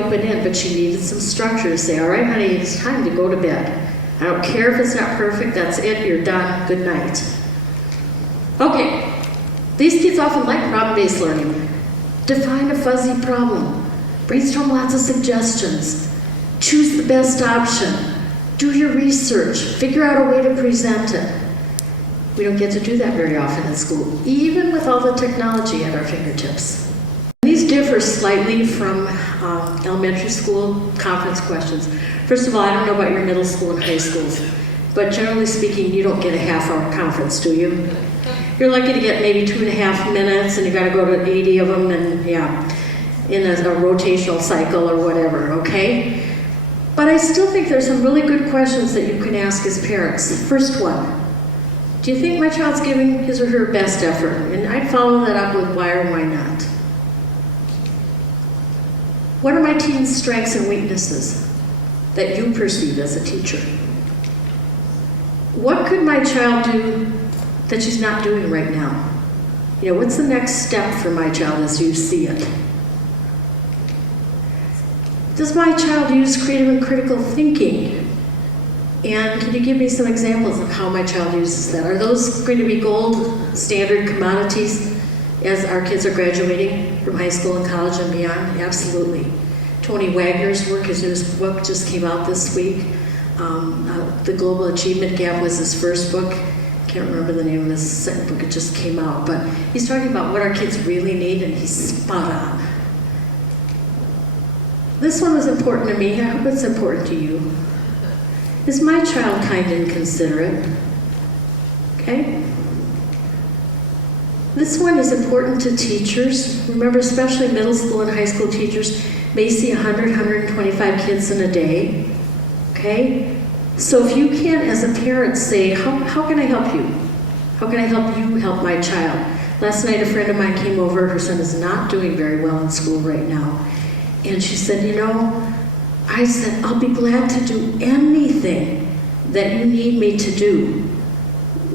open-ended, but she needed some structure to say, all right, honey, it's time to go to bed. I don't care if it's not perfect, that's it, you're done, good night. Okay, these kids often like problem-based learning. Define a fuzzy problem. Brainstorm lots of suggestions. Choose the best option. Do your research. Figure out a way to present it. We don't get to do that very often in school, even with all the technology at our fingertips. These differ slightly from elementary school conference questions. First of all, I don't know about your middle school and high schools, but generally speaking, you don't get a half-hour conference, do you? You're lucky to get maybe 2.5 minutes, and you got to go to 80 of them, and yeah, in a rotational cycle or whatever, okay? But I still think there's some really good questions that you can ask as parents. First one, do you think my child's giving his or her best effort? And I'd follow that up with why or why not. What are my teen's strengths and weaknesses that you perceive as a teacher? What could my child do that she's not doing right now? You know, what's the next step for my child as you see it? Does my child use creative and critical thinking? And can you give me some examples of how my child uses that? Are those going to be gold standard commodities as our kids are graduating from high school and college and beyond? Absolutely. Tony Wagner's work, his newest book just came out this week. The Global Achievement Gap was his first book. Can't remember the name of his second book, it just came out. But he's talking about what our kids really need, and he's spot on. This one was important to me. I hope it's important to you. Is my child kind and considerate? Okay? This one is important to teachers. Remember, especially middle school and high school teachers may see 100, 125 kids in a day. Okay? So if you can, as a parent, say, how can I help you? How can I help you help my child? Last night, a friend of mine came over. Her son is not doing very well in school right now. And she said, you know, I said, I'll be glad to do anything that you need me to do.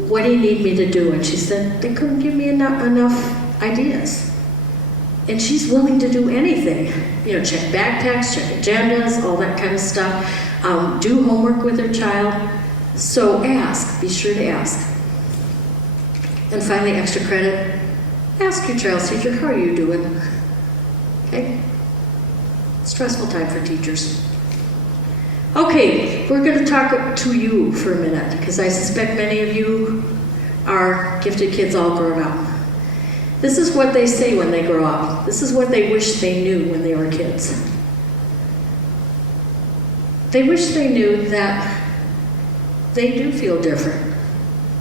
What do you need me to do? And she said, they couldn't give me enough ideas. And she's willing to do anything. You know, check backpacks, check agendas, all that kind of stuff. Do homework with her child. So ask, be sure to ask. And finally, extra credit. Ask your child's teacher, how are you doing? Okay? Stressful time for teachers. Okay, we're going to talk to you for a minute, because I suspect many of you are gifted kids all grown up. This is what they say when they grow up. This is what they wish they knew when they were kids. They wish they knew that they do feel different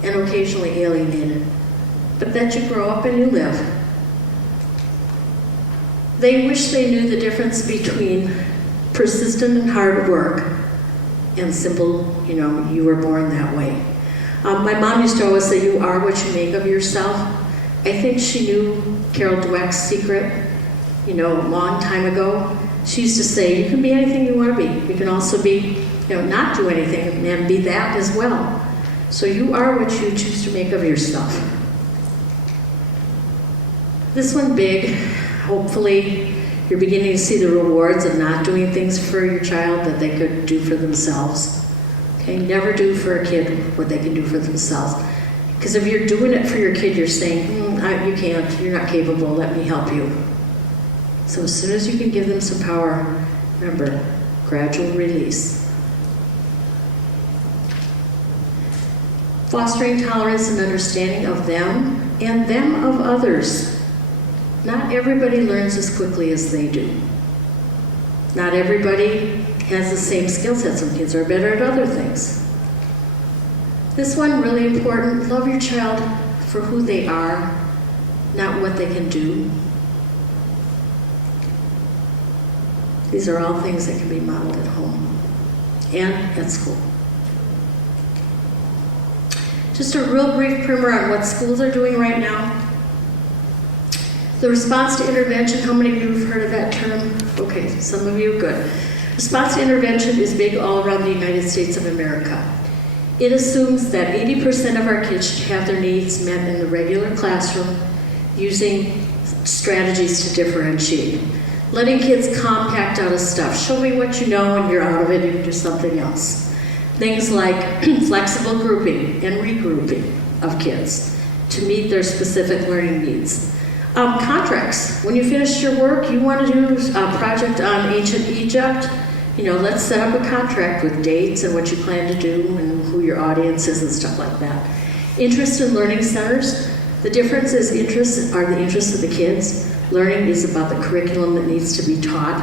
and occasionally alienated, but that you grow up and you live. They wish they knew the difference between persistent and hard work and simple, you know, you were born that way. My mom used to always say, you are what you make of yourself. I think she knew Carol Dweck's secret, you know, a long time ago. She used to say, you can be anything you want to be. You can also be, you know, not do anything and be that as well. So you are what you choose to make of yourself. This one big. Hopefully, you're beginning to see the rewards of not doing things for your child that they could do for themselves. Okay, never do for a kid what they can do for themselves. Because if you're doing it for your kid, you're saying, you can't, you're not capable, let me help you. So as soon as you can give them some power, remember, gradual release. Fostering tolerance and understanding of them and them of others. Not everybody learns as quickly as they do. Not everybody has the same skill set. Some kids are better at other things. This one, really important. Love your child for who they are, not what they can do. These are all things that can be modeled at home and at school. Just a real brief primer on what schools are doing right now. The response to intervention, how many of you have heard of that term? Okay, some of you, good. Response to intervention is big all around the United States of America. It assumes that 80% of our kids should have their needs met in the regular classroom using strategies to differentiate. letting kids compact out of stuff. Show me what you know and you're out of it, you can do something else. Things like flexible grouping and regrouping of kids to meet their specific learning needs. Contracts. When you finish your work, you want to do a project on ancient Egypt, let's set up a contract with dates and what you plan to do and who your audience is and stuff like that. Interest in learning centers. The difference is interests are the interests of the kids. Learning is about the curriculum that needs to be taught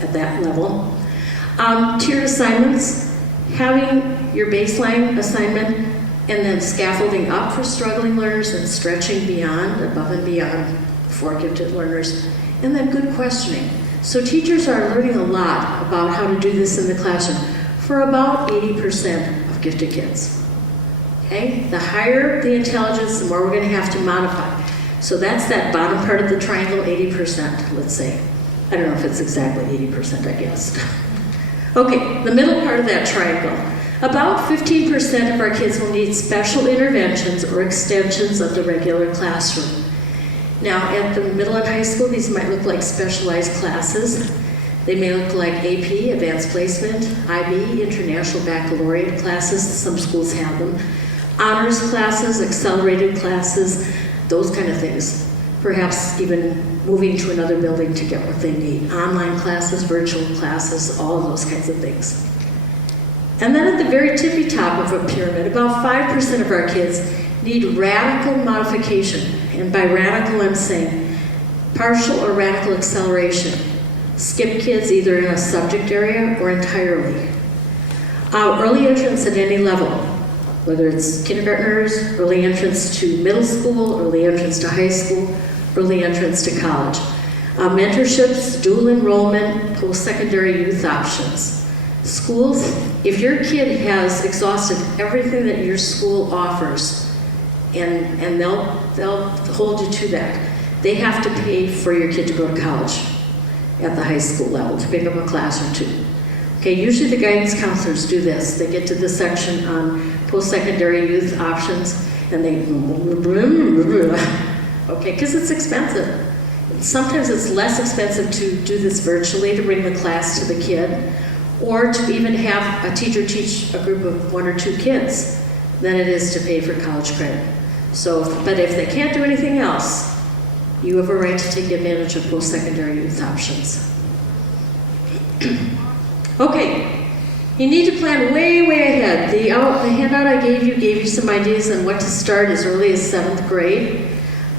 at that level. Tiered assignments, having your baseline assignment and then scaffolding up for struggling learners and stretching beyond, above and beyond for gifted learners. And then good questioning. So teachers are learning a lot about how to do this in the classroom for about 80% of gifted kids. Okay? The higher the intelligence, the more we're going to have to modify. So that's that bottom part of the triangle, 80%, let's say. I don't know if it's exactly 80%, I guess. Okay, the middle part of that triangle. About 15% of our kids will need special interventions or extensions of the regular classroom. Now, at the middle and high school, these might look like specialized classes. They may look like AP, Advanced Placement, IB, International Baccalaureate classes. Some schools have them. Honors classes, accelerated classes, those kind of things. Perhaps even moving to another building to get what they need. Online classes, virtual classes, all of those kinds of things. And then at the very tippy top of a pyramid, about 5% of our kids need radical modification. And by radical, I'm saying partial or radical acceleration. Skip kids either in a subject area or entirely. Early entrance at any level, whether it's kindergartners, early entrance to middle school, early entrance to high school, early entrance to college. Mentorships, dual enrollment, post-secondary youth options. Schools, if your kid has exhausted everything that your school offers, and they'll hold you to that, they have to pay for your kid to go to college at the high school level, to pick up a class or two. Okay, usually the guidance counselors do this. They get to the section on post-secondary youth options, and they, okay, because it's expensive. Sometimes it's less expensive to do this virtually, to bring the class to the kid, or to even have a teacher teach a group of 1 or 2 kids than it is to pay for college credit. So, but if they can't do anything else, you have a right to take advantage of post-secondary youth options. Okay, you need to plan way, way ahead. The handout I gave you some ideas on what to start as early as 7th grade.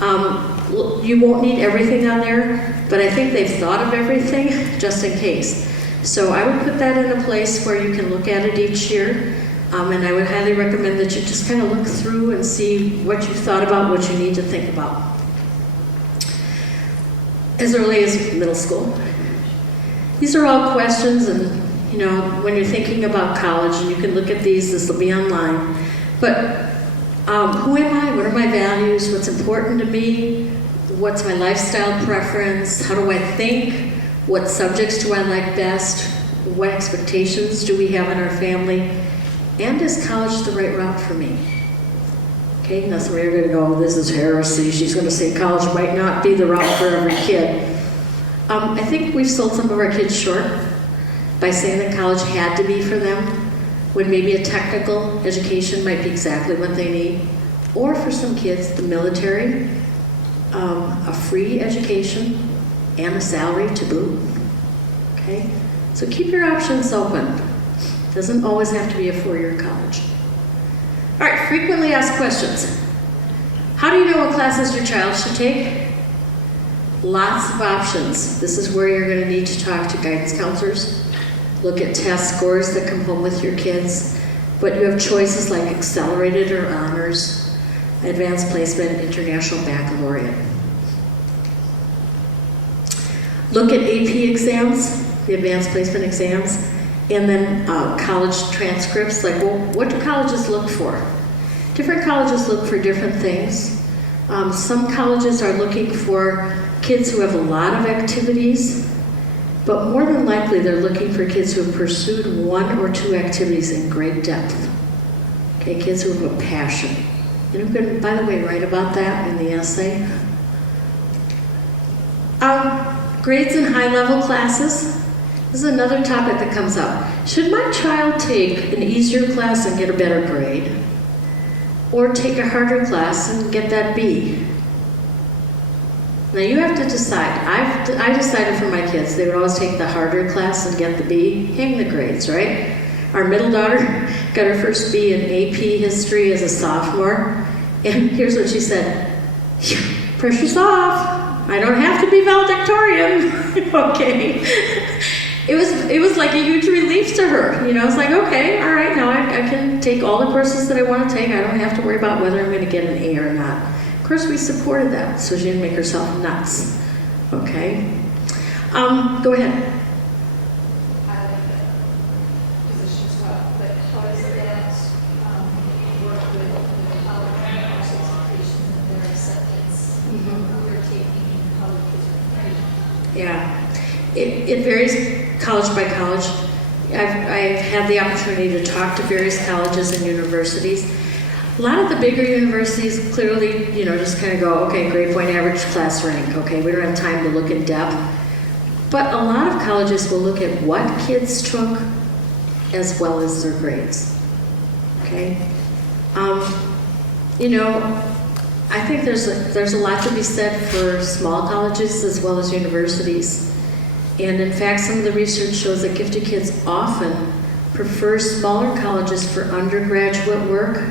You won't need everything on there, but I think they've thought of everything just in case. So I would put that in a place where you can look at it each year, and I would highly recommend that you just kind of look through and see what you've thought about, what you need to think about. As early as middle school. These are all questions, and when you're thinking about college, and you can look at these, this will be online. But who am I? What are my values? What's important to me? What's my lifestyle preference? How do I think? What subjects do I like best? What expectations do we have in our family? And is college the right route for me? Okay, that's where you're going to go, this is heresy. She's going to say college might not be the route for every kid. I think we've sold some of our kids short by saying that college had to be for them, when maybe a technical education might be exactly what they need. Or for some kids, the military, a free education, and a salary to boot. Okay? So keep your options open. Doesn't always have to be a 4-year college. All right, frequently asked questions. How do you know what classes your child should take? Lots of options. This is where you're going to need to talk to guidance counselors. Look at test scores that come home with your kids. But you have choices like accelerated or honors, advanced placement, international baccalaureate. Look at AP exams, the advanced placement exams, and then college transcripts. Like, well, what do colleges look for? Different colleges look for different things. Some colleges are looking for kids who have a lot of activities, but more than likely they're looking for kids who have pursued 1 or 2 activities in great depth. Okay, kids who have a passion. And you can, by the way, write about that in the essay. grades in high-level classes. This is another topic that comes up. Should my child take an easier class and get a better grade? Or take a harder class and get that B? Now you have to decide. I decided for my kids, they would always take the harder class and get the B, hang the grades, right? Our middle daughter got her first B in AP history as a sophomore, and here's what she said: pressure's off. I don't have to be valedictorian. Okay. It was like a huge relief to her. You know, it's like, okay, all right, now I can take all the courses that I want to take. I don't have to worry about whether I'm going to get an A or not. Of course, we supported that, so she didn't make herself nuts. Okay? Go ahead. I like that position as well, but how does that work with the college and also expectations and their acceptance who they're taking, how the kids are taking? Yeah. It varies college by college. I've had the opportunity to talk to various colleges and universities. A lot of the bigger universities clearly, you know, just kind of go, okay, grade point average, class rank. Okay, we don't have time to look in depth. But a lot of colleges will look at what kids took as well as their grades. Okay? You know, I think there's a lot to be said for small colleges as well as universities. And in fact, some of the research shows that gifted kids often prefer smaller colleges for undergraduate work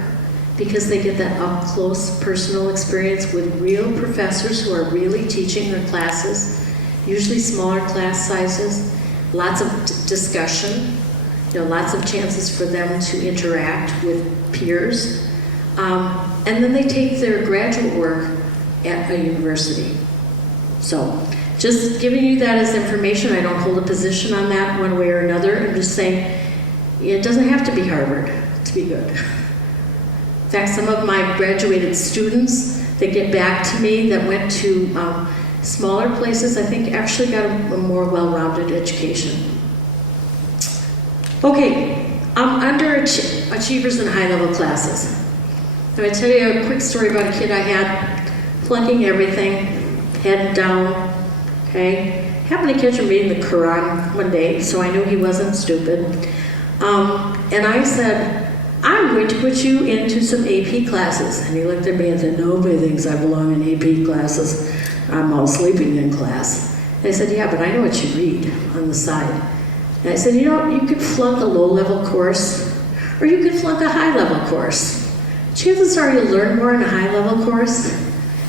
because they get that up-close personal experience with real professors who are really teaching their classes, usually smaller class sizes, lots of discussion, you know, lots of chances for them to interact with peers. And then they take their graduate work at a university. So, just giving you that as information. I don't hold a position on that one way or another. I'm just saying it doesn't have to be Harvard to be good. In fact, some of my graduated students that get back to me that went to smaller places, I think actually got a more well-rounded education. Okay, underachievers in high-level classes. I'm going to tell you a quick story about a kid I had flunking everything, head down. Okay, happened to catch him reading the Quran one day, so I knew he wasn't stupid. And I said, I'm going to put you into some AP classes. And he looked at me and said, nobody thinks I belong in AP classes. I'm all sleeping in class. And I said, yeah, but I know what you read on the side. And I said, you know, you could flunk a low-level course, or you could flunk a high-level course. Chances are you'll learn more in a high-level course.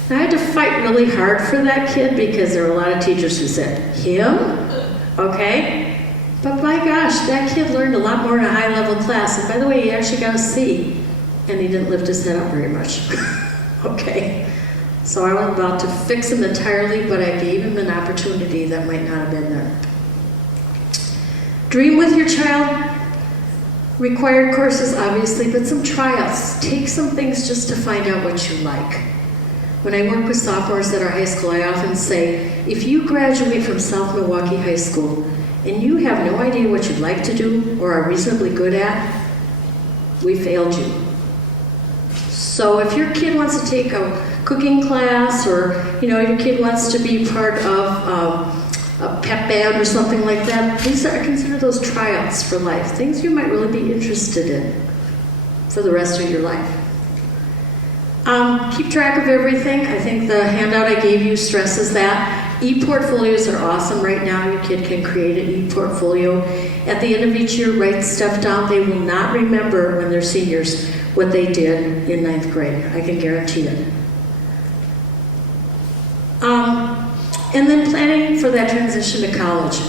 And I had to fight really hard for that kid because there were a lot of teachers who said, him? Okay. But by gosh, that kid learned a lot more in a high-level class. And by the way, he actually got a C, and he didn't lift his head up very much. Okay. So I was about to fix him entirely, but I gave him an opportunity that might not have been there. Dream with your child. Required courses, obviously, but some tryouts. Take some things just to find out what you like. When I work with sophomores at our high school, I often say, if you graduate from South Milwaukee High School and you have no idea what you'd like to do or are reasonably good at, we failed you. So if your kid wants to take a cooking class, or you know, your kid wants to be part of a pep band or something like that, I consider those tryouts for life, things you might really be interested in for the rest of your life. Keep track of everything. I think the handout I gave you stresses that. E-portfolios are awesome right now. Your kid can create an e-portfolio. At the end of each year, write stuff down. They will not remember when they're seniors what they did in 9th grade. I can guarantee it. And then planning for that transition to college.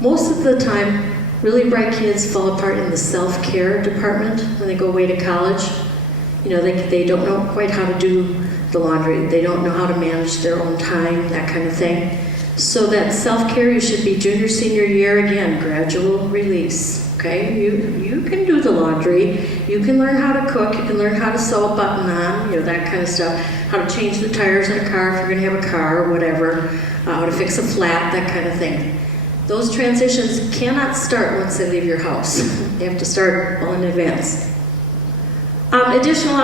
Most of the time, really bright kids fall apart in the self-care department when they go away to college. You know, they don't know quite how to do the laundry. They don't know how to manage their own time, that kind of thing. So that self-care, you should be junior, senior year again, gradual release, okay? You can do the laundry. You can learn how to cook. You can learn how to sew a button on, you know, that kind of stuff. How to change the tires in a car if you're going to have a car or whatever. How to fix a flat, that kind of thing. Those transitions cannot start once they leave your house. They have to start well in advance. Additional